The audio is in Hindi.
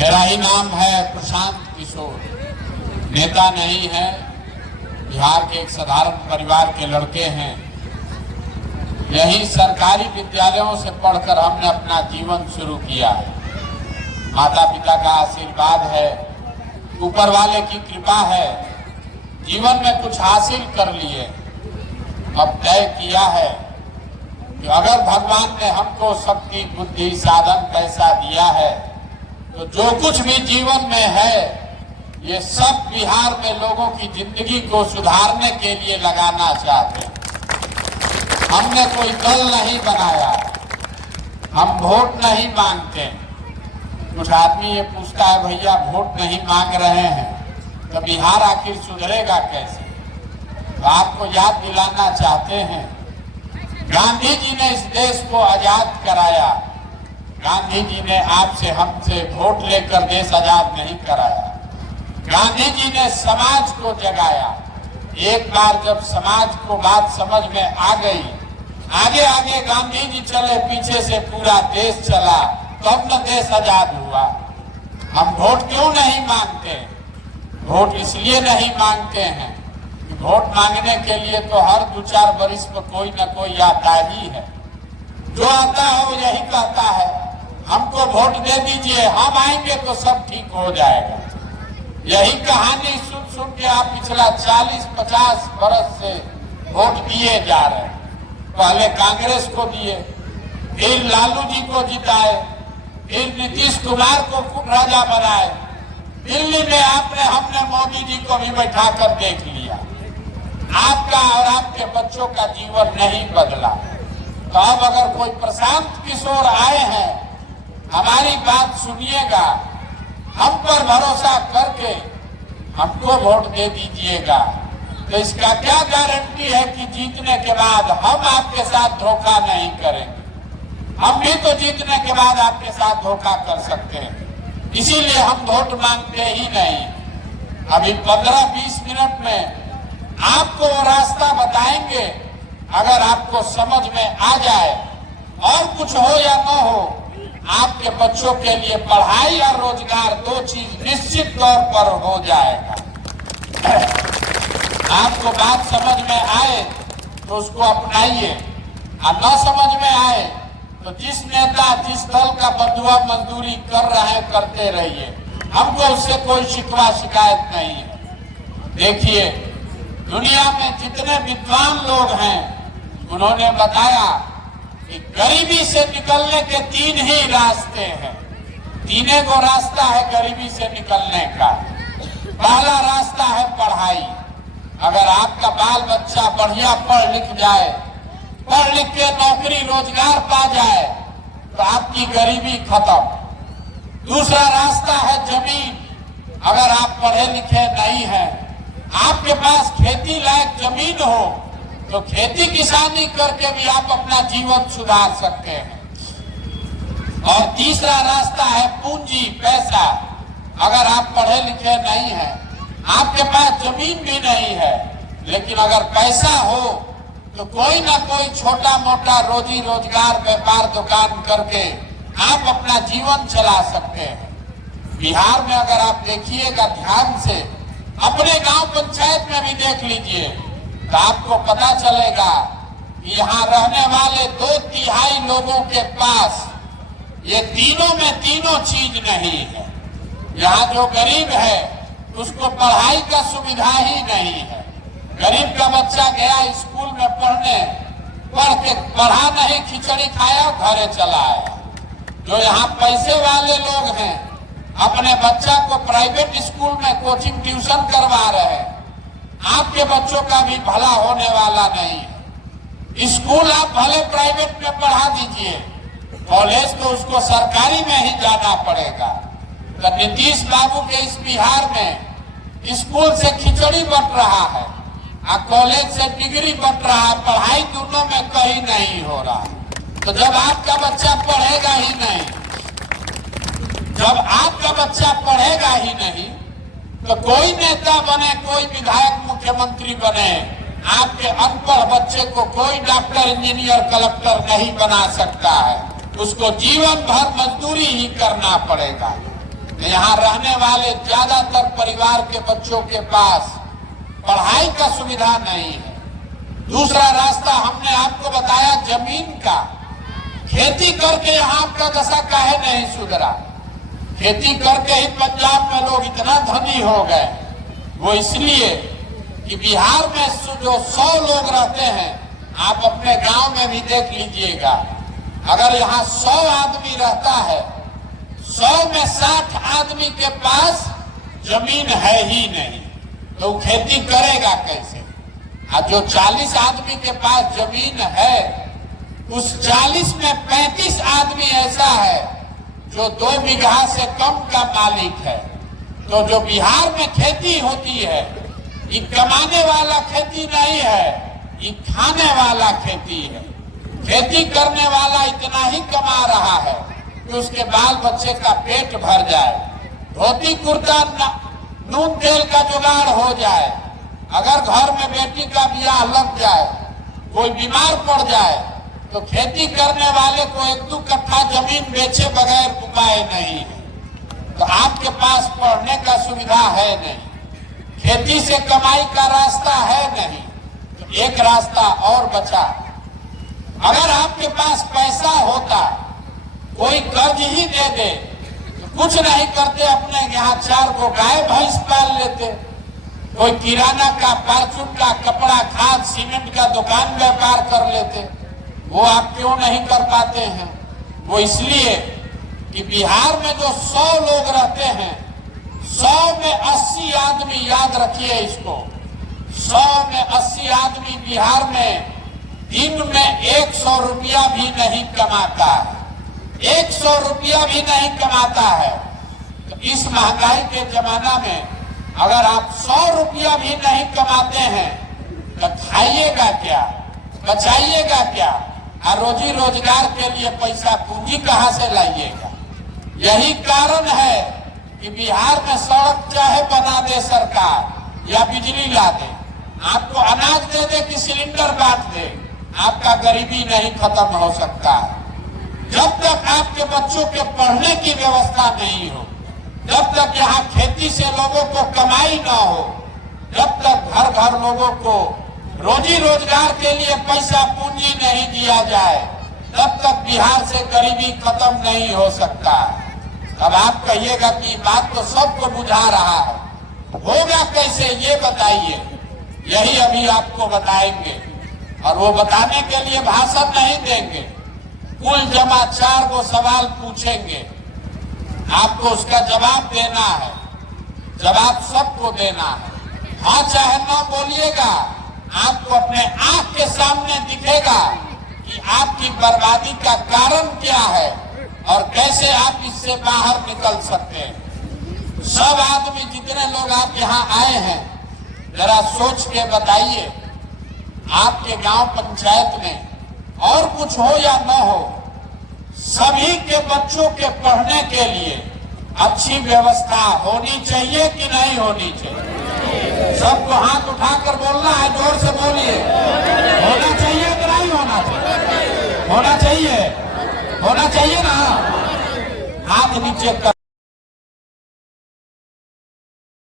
मेरा ही नाम है प्रशांत किशोर, नेता नहीं है, बिहार के एक साधारण परिवार के लड़के हैं। यही सरकारी विद्यालयों से पढ़कर हमने अपना जीवन शुरू किया है। माता पिता का आशीर्वाद है, ऊपर वाले की कृपा है, जीवन में कुछ हासिल कर लिए। अब तय किया है कि अगर भगवान ने हमको शक्ति बुद्धि साधन पैसा दिया है तो जो कुछ भी जीवन में है ये सब बिहार में लोगों की जिंदगी को सुधारने के लिए लगाना चाहते हैं। हमने कोई दल नहीं बनाया, हम वोट नहीं मांगते। कुछ आदमी ये पूछता है भैया वोट नहीं मांग रहे हैं तो बिहार आखिर सुधरेगा कैसे? तो आपको याद दिलाना चाहते हैं, गांधी जी ने इस देश को आजाद कराया। गांधी जी ने आपसे हमसे वोट लेकर देश आजाद नहीं कराया। गांधी जी ने समाज को जगाया। एक बार जब समाज को बात समझ में आ गई, आगे आगे गांधी जी चले, पीछे से पूरा देश चला, तब न देश आजाद हुआ। हम वोट क्यों नहीं मांगते? वोट इसलिए नहीं मांगते हैं, वोट मांगने के लिए तो हर 2-4 वर्ष पर कोई न कोई आता ही है। जो आता है वो यही कहता है हमको वोट दे दीजिए, हम आएंगे तो सब ठीक हो जाएगा। यही कहानी सुन सुन के आप पिछला 40-50 वर्ष से वोट दिए जा रहे हैं। पहले कांग्रेस को दिए, फिर लालू जी को जिताए, फिर नीतीश कुमार को खूब राजा बनाए। दिल्ली में हमने मोदी जी को भी बैठा कर देख लिया। आपका और आपके बच्चों का जीवन नहीं बदला। तो अब अगर कोई प्रशांत किशोर आए हैं, हमारी बात सुनिएगा, हम पर भरोसा करके हमको वोट दे दीजिएगा। तो इसका क्या गारंटी है कि जीतने के बाद हम आपके साथ धोखा नहीं करेंगे? हम भी तो जीतने के बाद आपके साथ धोखा कर सकते हैं, इसीलिए हम वोट मांगते ही नहीं। अभी 15-20 मिनट में आपको वो रास्ता बताएंगे, अगर आपको समझ में आ जाए, और कुछ हो या न हो, आपके बच्चों के लिए पढ़ाई और रोजगार 2 चीज निश्चित तौर पर हो जाएगा। आपको बात समझ में आए तो उसको अपनाइए, और न समझ में आए तो जिस नेता जिस दल का बंधुआ मजदूरी कर रहे हैं करते रहिए, हमको उससे कोई शिकवा शिकायत नहीं है। देखिए, दुनिया में जितने विद्वान लोग हैं उन्होंने बताया कि गरीबी से निकलने के 3 ही रास्ते हैं। 3 गो रास्ता है गरीबी से निकलने का। पहला रास्ता है पढ़ाई। अगर आपका बाल बच्चा बढ़िया पढ़ लिख जाए, पढ़ लिख के नौकरी रोजगार पा जाए तो आपकी गरीबी खत्म। दूसरा रास्ता है जमीन। अगर आप पढ़े लिखे नहीं हैं, आपके पास खेती लायक जमीन हो तो खेती किसानी करके भी आप अपना जीवन सुधार सकते हैं। और तीसरा रास्ता है पूंजी, पैसा। अगर आप पढ़े लिखे नहीं हैं, आपके पास जमीन भी नहीं है, लेकिन अगर पैसा हो तो कोई ना कोई छोटा मोटा रोजी रोजगार व्यापार दुकान करके आप अपना जीवन चला सकते हैं। बिहार में अगर आप देखिएगा ध्यान से, अपने गांव पंचायत में भी देख लीजिए तो आपको पता चलेगा कि यहाँ रहने वाले 2/3 लोगों के पास ये तीनों में तीनों चीज नहीं है। यहाँ जो गरीब है उसको पढ़ाई का सुविधा ही नहीं है। गरीब का बच्चा गया स्कूल में पढ़ने, पढ़ा नहीं, खिचड़ी खाया, घरे चला आया। जो यहाँ पैसे वाले लोग हैं अपने बच्चा को प्राइवेट स्कूल में कोचिंग ट्यूशन करवा रहे हैं। आपके बच्चों का भी भला होने वाला नहीं है। स्कूल आप भले प्राइवेट में पढ़ा दीजिए, कॉलेज तो उसको सरकारी में ही जाना पड़ेगा। तो नीतीश बाबू के इस बिहार में स्कूल से खिचड़ी बंट रहा है और कॉलेज से डिग्री बंट रहा है, पढ़ाई दोनों में कहीं नहीं हो रहा। तो जब आपका बच्चा पढ़ेगा ही नहीं, जब आपका बच्चा पढ़ेगा ही नहीं तो कोई नेता बने, कोई विधायक मुख्यमंत्री बने, आपके अनपढ़ बच्चे को कोई डॉक्टर इंजीनियर कलेक्टर नहीं बना सकता है। उसको जीवन भर मजदूरी ही करना पड़ेगा। यहाँ रहने वाले ज्यादातर परिवार के बच्चों के पास पढ़ाई का सुविधा नहीं है। दूसरा रास्ता हमने आपको बताया जमीन का। खेती करके यहाँ आपका दशा काहे नहीं सुधरा? खेती करके ही पंजाब में लोग इतना धनी हो गए। वो इसलिए कि बिहार में जो 100 लोग रहते हैं, आप अपने गांव में भी देख लीजिएगा, अगर यहाँ 100 आदमी रहता है, 100 में 60 आदमी के पास जमीन है ही नहीं, तो खेती करेगा कैसे? और जो 40 आदमी के पास जमीन है, उस 40 में 35 आदमी ऐसा है जो 2 बीघा से कम का मालिक है। तो जो बिहार में खेती होती है, ये कमाने वाला खेती नहीं है, ये खाने वाला खेती है। खेती करने वाला इतना ही कमा रहा है कि उसके बाल बच्चे का पेट भर जाए, धोती कुर्ता नून तेल का जुगाड़ हो जाए। अगर घर में बेटी का ब्याह लग जाए, कोई बीमार पड़ जाए, तो खेती करने वाले को 1-2 कट्ठा जमीन बेचे बगैर उपाय नहीं है। तो आपके पास पढ़ने का सुविधा है नहीं, खेती से कमाई का रास्ता है नहीं, तो एक रास्ता और बचा। अगर आपके पास पैसा होता, कोई कर्ज ही दे दे, तो कुछ नहीं करते, अपने यहाँ 4 को गाय भैंस पाल लेते। कोई किराना का, फार्चून का, कपड़ा, खाद, सीमेंट का दुकान व्यापार कर लेते। वो आप क्यों नहीं कर पाते हैं? वो इसलिए कि बिहार में जो 100 लोग रहते हैं, 100 में 80 आदमी, याद रखिए इसको, 100 में 80 आदमी बिहार में दिन में 100 रुपया भी नहीं कमाता है। 100 रुपया भी नहीं कमाता है। तो इस महंगाई के जमाना में अगर आप 100 रुपया भी नहीं कमाते हैं, तो खाइएगा क्या, बचाइएगा क्या, और रोजी रोजगार के लिए पैसा पूंजी कहां से लाइएगा? यही कारण है कि बिहार में सड़क चाहे बना दे सरकार या बिजली ला दे, आपको अनाज दे दे कि सिलेंडर बांट दे, आपका गरीबी नहीं खत्म हो सकता है। जब तक आपके बच्चों के पढ़ने की व्यवस्था नहीं हो, जब तक यहाँ खेती से लोगों को कमाई ना हो, जब तक घर घर लोगों को रोजी रोजगार के लिए पैसा पूंजी नहीं दिया जाए, तब तक बिहार से गरीबी खत्म नहीं हो सकता। अब आप कहिएगा कि बात तो सबको बुझा रहा है, होगा कैसे ये बताइए? यही अभी आपको बताएंगे, और वो बताने के लिए भाषण नहीं देंगे, कुल जमा 4 को सवाल पूछेंगे, आपको उसका जवाब देना है। जवाब सबको देना है, हाँ चाहे ना बोलिएगा, आपको अपने आंख के सामने दिखेगा कि आपकी बर्बादी का कारण क्या है और कैसे आप इससे बाहर निकल सकते हैं। सब आदमी, जितने लोग आप यहाँ आए हैं, जरा सोच के बताइए, आपके गांव पंचायत में और कुछ हो या न हो, सभी के बच्चों के पढ़ने के लिए अच्छी व्यवस्था होनी चाहिए कि नहीं होनी चाहिए? सबको हाथ उठाकर बोलना है, जोर से बोलिए। होना चाहिए कि नहीं होना चाहिए? होना चाहिए, होना चाहिए ना? हाथ नीचे कर